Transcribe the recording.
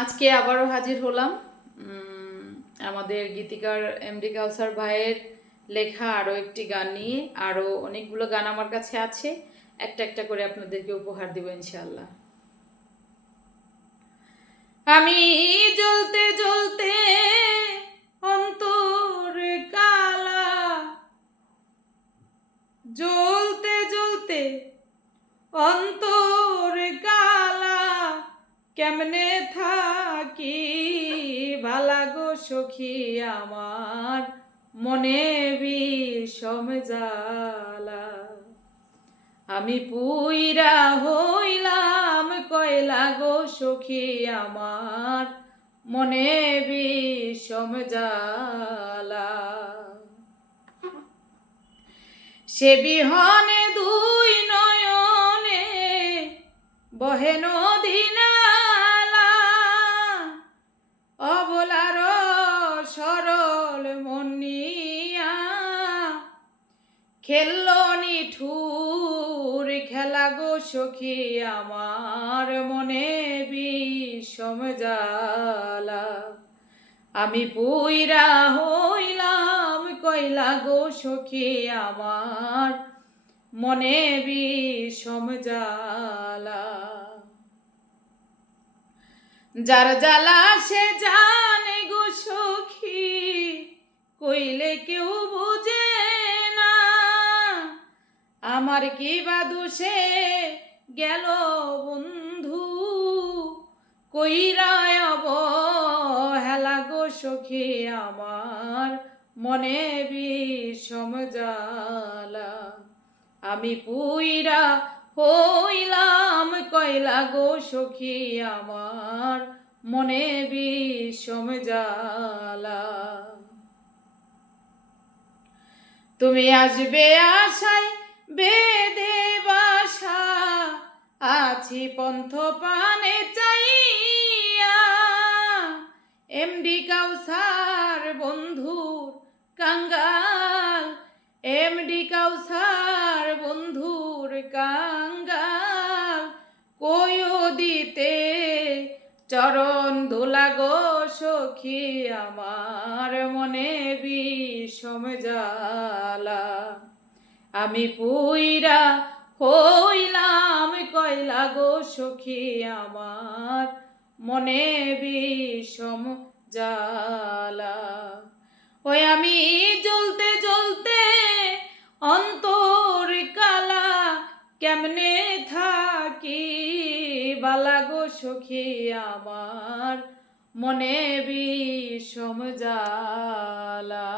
আজকে আবারও হাজির হলাম আমাদের গীতিকার এমডি কাউসার ভাইয়ের লেখা আরও একটি গান নিয়ে। আরও অনেকগুলো গান আমার কাছে আছে, একটা একটা করে আপনাদেরকে উপহার দেব ইনশাআল্লাহ। আমি জ্বলতে জ্বলতে অন্তর কালা, জ্বলতে জ্বলতে অন্তর কালা, কেমনে থাকি ভালা গো সখী আমার, মনে বিষম জ্বালা। আমি পুইরা হইলাম কয়লা গো সখী আমার, মনে বিষম জ্বালা। সে বিহনে দুই নয়নে বহে নদী নালা, অবলার সরল মনিয়া খেললো নিঠুর খেলা গো সখী আমার, মনে বিষম জ্বালা। আমি পুইরা হইলাম কয়লা গো সখী আমার, মনে বিষম জ্বালা। যার জ্বালা সে জানে গো সখী, কইলে কেউ বুঝে না, আমার কি বা দোষে গেল বন্ধু কইরা অবহেলা গো সখী আমার, মনে বিষম জ্বালা। আমি পুইরা হইলাম কয়লা গো সখী আমার, মনে বিষম জ্বালা। তুমি আসবে আশায় বেদে বাসা, আছি পন্থ পানে চাইয়া, এমডি কাউসার বন্ধুর কাঙ্গাল, এমডি কাউসার বন্ধুর কাঙ্গাল, কইও দিতে চরণ ধুলা গো সখী আমার, মনে বিষম জ্বালা। আমি পুইরা হইলাম কয়লা গো সখী আমার, মনে বিষম জ্বালা। ওই আমি জ্বলতে জ্বলতে অন্তর কালা, কেমনে থাকি বালা গো সখী আমার, মনে বিষম জ্বালা।